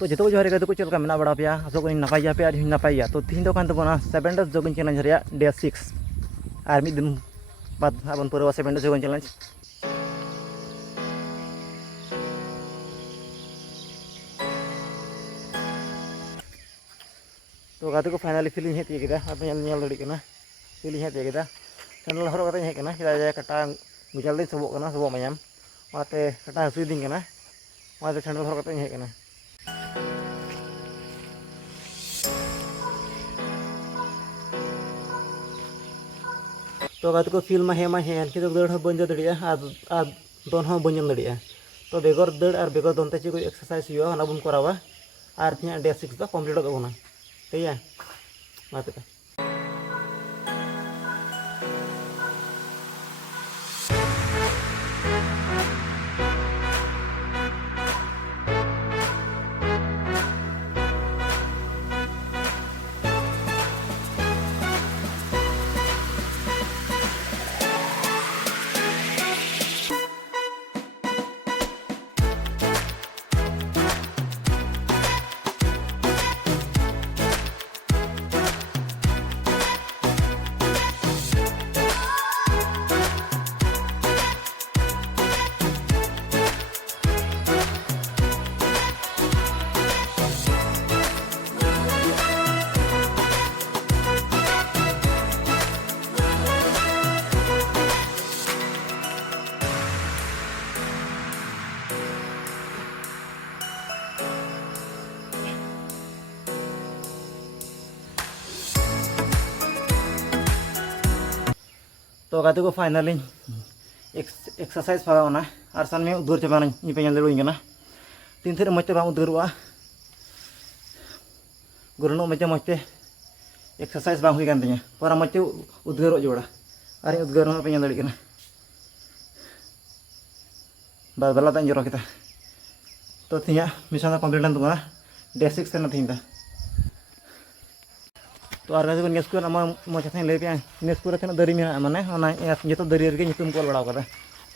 तो जो जोहार गए को चलका मेना बड़ा पे आसो को नपाय पे और नपाय तो तीन दो कान तबना 7 डेज जॉगिंग चैलेंज रे डे 6 और मिड दिन बाद अपन पूरा 7 डेज जॉगिंग चैलेंज तो गाते को फाइनली फिलिंग हेत केदा आप नेल दड़ी कना फिलिंग हेत केदा चैनल हरो कते हेत कना चेदा कटा गुजल दिन सबो कना सबो मायाम वाते कटा हसुई दिन कना वाते चैनल हरो कते हेत कना तो गाते को फील मा हे कि दड़ हो बंज दड़िया आ दोन हो बंजम दड़िया तो बेगर दड़ और बेगर दोनते ची कोई एक्सरसाइज हुआ ना बुन करावा और थिया डे 6 दो कंप्लीट हो गना ठीक है बात पे तो गाते को फाइनली एक्सरसाइज पाना और सान में उधर चाबा पे लड़ना तीन थे मजते बा उधरवा गुरनो मजे मजते एक्सरसाइज बा हुई पूरा मजते उद्गार जोड़ा और उद्गार पे लड़ना बार बेला दाग जरो किता तो तीन मिशन कम्प्लीट तबना डे 6 तीन तो और गाते को नेस को मजा लै पे नेस को तीन दारी में माने जो दारी रे कॉल बड़ा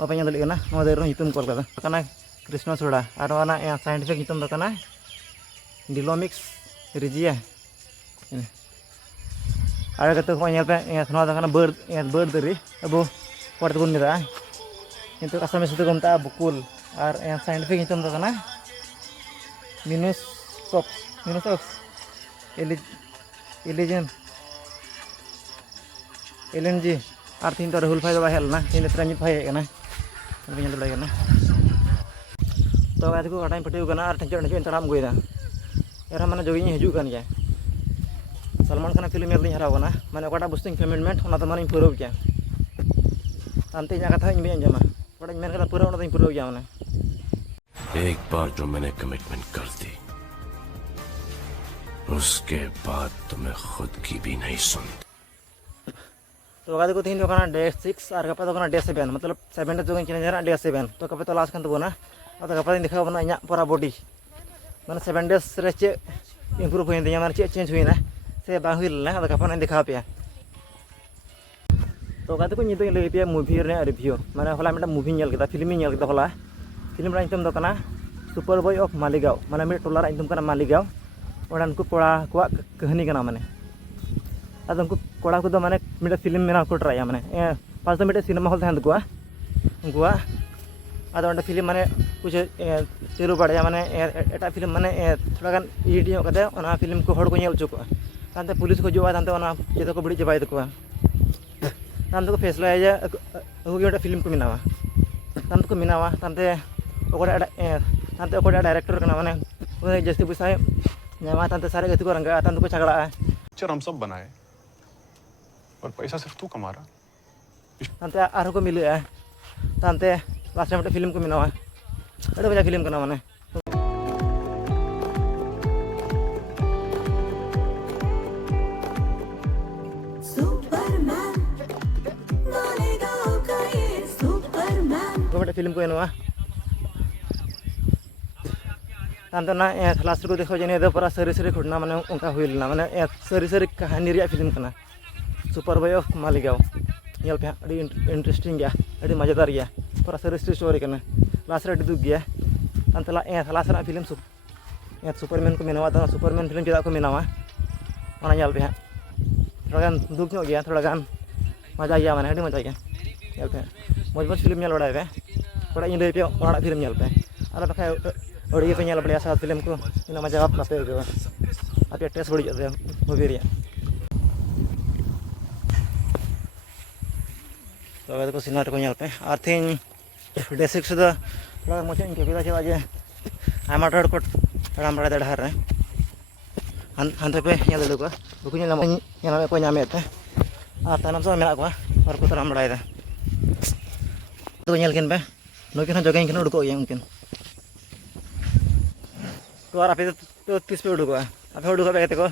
पे लड़ना दारी कॉल करना कृष्ण सोडा और साइंटिफिक डिलोमिक्स रिजिया और गाते को पे बर्ड दारी अब पड़े बन मेरा किंतु आसामी को मत बुकुल और साइंटिफिक मिनोसॉक्स एलएनजी और तीन तो राहुल भाई हेलना तीन मित भाई हेना तो गाते को काटा पटिव और टेंचो तड़ाम अगुदा यार माने जोगिंग हजूग गया सलमान खान फिल्म हरावना माने अकाटा बुस्टिंग कमिटमेंट माने पूरा गया अंते कथा अंजमा अकाटा पूरा पूरा गया माने एक बार जो मैंने कमिटमेंट कर दी उसके बाद तो मैं खुद की भी नहीं सुनती। तो गाते को तीन डे 6 और गपा डे 7 मतलब 7 डेज जोगिंग चैलेंज डे 7 तो गपा तो लास्ट कान तबना और गपा देखा बना इन पूरा बॉडी माने 7 डेज रे चे इम्प्रूव होना माने चे चेंज होना से बा हुईना गपा देखा पे तो गाते को नितो लै पे मूवी रे रिव्यू माने हला मिटा मूवी नेल केदा फिल्म नेल केदा हला फिल्म रे नितम दो कना सुपर बॉय ऑफ मालीगांव माने मिट टोला रे नितम कना मालीगांव ओडा उनको कोड़ा को कहानी कना माने अब उनको कोड़ा को माने मिटा फिल्म में को ट्राया माने पास मिटा सिनेमा हॉल तहन को उनको अब फिल्म माने कुछ चलू बड़ा माने एटा फिल्म माने थोड़ा गान एडिटिंग करते ओना फिल्म को हड़ को नेल चुको तांते पुलिस को जोआ तांते ओना जेतो को बड़ी जबाय तको तांते को फैसला है अगु गेटा फिल्म को मिनावा तांते को मिनावा तांते ओकोड़ा डायरेक्टर कना माने उन्हें जस्ती पैसा न्यामा तांते सारे गति को रंगा तांते को झगड़ा पिक्चर हम सब बनाए और पैसा सिर्फ तू कमा रहा तांते आरो को मिले तांते लास्ट में फिल्म को मिनावा अरे बजा फिल्म कना माने तो फिल्म को एनवा तांते ना लास्ट को देखो जने पूरा सरी सरी घटना माने उनका हुईलना माने सरी सरी कहानी रे फिल्म कना super boy of Maligaon nail पे अड़ी इंटरेस्टिंग गया अड़ी मजेदार गया पूरा सरी सरी स्टोरी कना लास्ट रे दुख गया तांते ला लास्ट रे फिल्म सुपरमैन को बनावा तो सुपरमैन फिल्म चेदा को बनावा ओना पे हाँ थोड़ा गान दुख ᱧᱚᱜ गया थोड़ा गान मजा गया माने मजा गया पे मज मज फिल्म बड़ा पे थोड़ा इन पे ओना फिल्म पे और बखा अड़ी पे बड़ा सात फिल्म को इन मजा पे आप टेस्ट बड़ी मूवी रे तो को सिनेमा को पे और थी डे 6 दो थोड़ा मजा इनके बिना चला जे आमा टोड़ को तड़ाम बड़ा डहार रे हानते पे ᱧᱮᱞ को बुku ᱧᱮᱞ को ᱧᱟᱢᱮ ᱛᱮ ᱟᱨ ᱛᱟᱭᱱᱚᱢ ᱥᱮ ᱢᱮᱱᱟᱜ ᱠᱚᱣᱟ ᱦᱚᱲ ᱠᱚ ᱛᱟᱲᱟᱢ ᱵᱟᱲᱟᱭᱮᱫᱟ ᱛᱚ ᱧᱮᱞ ᱠᱤᱱ ᱯᱮ ᱱᱩᱠᱤᱱ ᱦᱚᱸ ᱡᱚᱜᱤᱝ ᱠᱤᱱ ᱩᱰᱩᱠᱚᱜ ᱜᱮᱭᱟ ᱩᱱᱠᱤᱱ तो और आप तीस पे उड़ूगा आप उड़ूगा पे कहते को